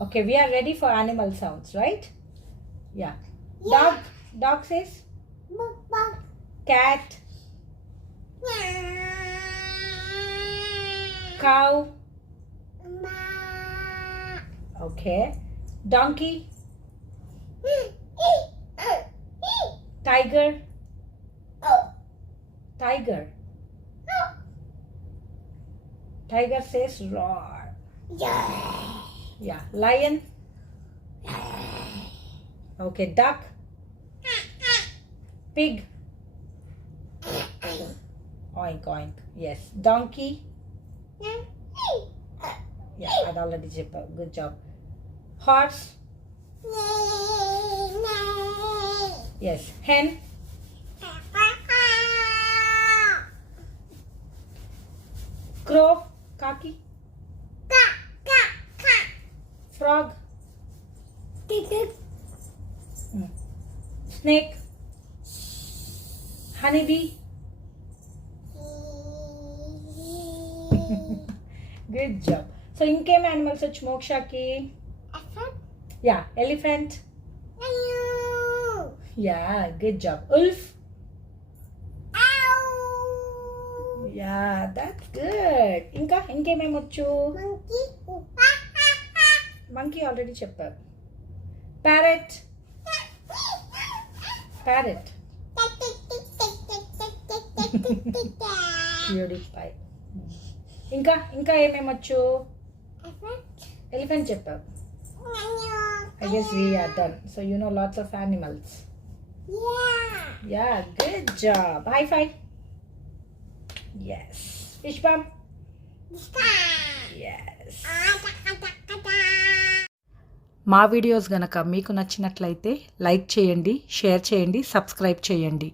Okay, we are ready for animal sounds, right? Yeah. Dog says cat, cow. Okay. Donkey, tiger, tiger. Tiger says roar. Yeah. Lion. Okay. Duck, pig. Oink oink. Yes. Donkey. Yeah, I'd already said. Good job. Horse. Yes. Hen. Crow. Kaki. Frog. Snake. Honeybee. Good job. So inkem animals vach Mokshaki? Yeah, elephant. Yeah, good job. Wolf. Yeah, that's good. ఇంకేమేమి వచ్చు? Monkey already చెప్పారు. Parrot. PewDiePie. ఇంకా ఏమేమి వచ్చు? Elephant చెప్పారు. I guess we are done. So you know lots of animals. Yeah, good job. High five. Yes. Fish bump. Yes. మా videos గనక మీకు నచ్చినట్లయితే లైక్ చేయండి, షేర్ చేయండి, సబ్స్క్రైబ్ చేయండి.